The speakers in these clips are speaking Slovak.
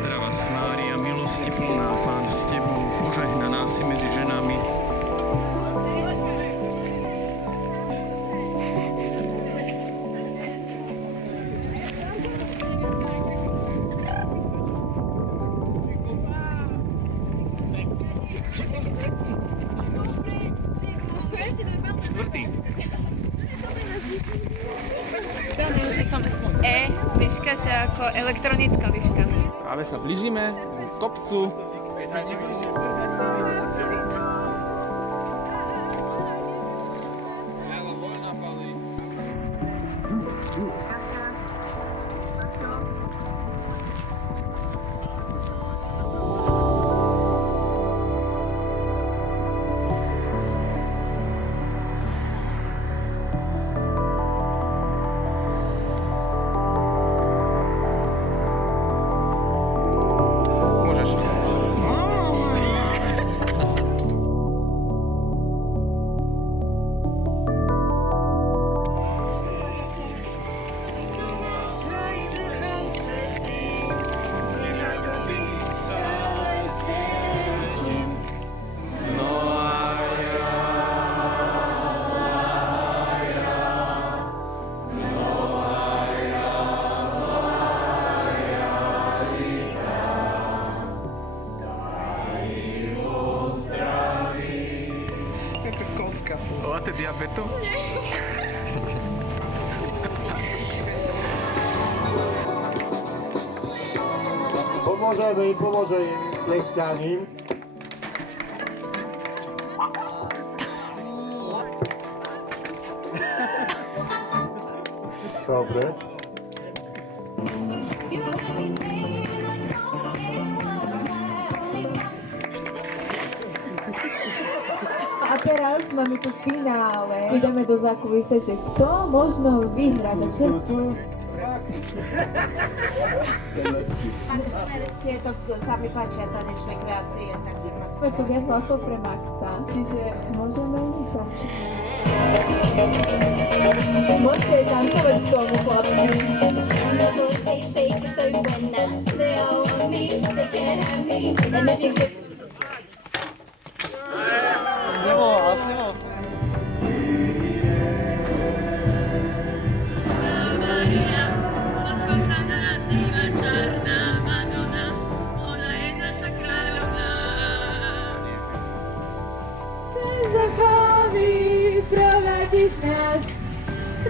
Zdravá Mária, milosti plná, Pán s tebou, požehnaná si medzi ženami. Štvrtý. Lyžka, že ako elektronická lyžka. Práve sa blížime k kopcu. Voláte diabetu? Nie. Pomôže im tleskaním. Dobre. A teraz máme tu finále. Ideme do zákulisie, že kto možno vyhrá. Tieto sa mi páčia tanečné kreácie, takže Max. Sme tu viac hlasov pre Maxa, čiže môžeme začať. Môžete tancovať k tomu, chlapci. Prowadzisz nas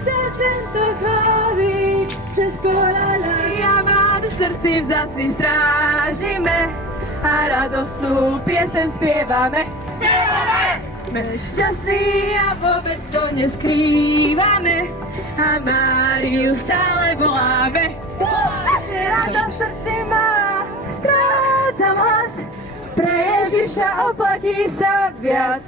do Częstochowy przez pola las. Ja mám v srdci vzácny strážime a radostnú pieseň spievame. Sme šťastní a vôbec to neskrývame a Máriu stále voláme. Radosť v srdci má, strácam hlas, pre Ježiša oplatí sa viac.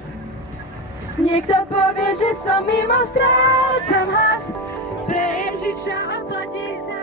Niekto povie, že som mimo, strácam hlas, pre Ježiša oplatí sa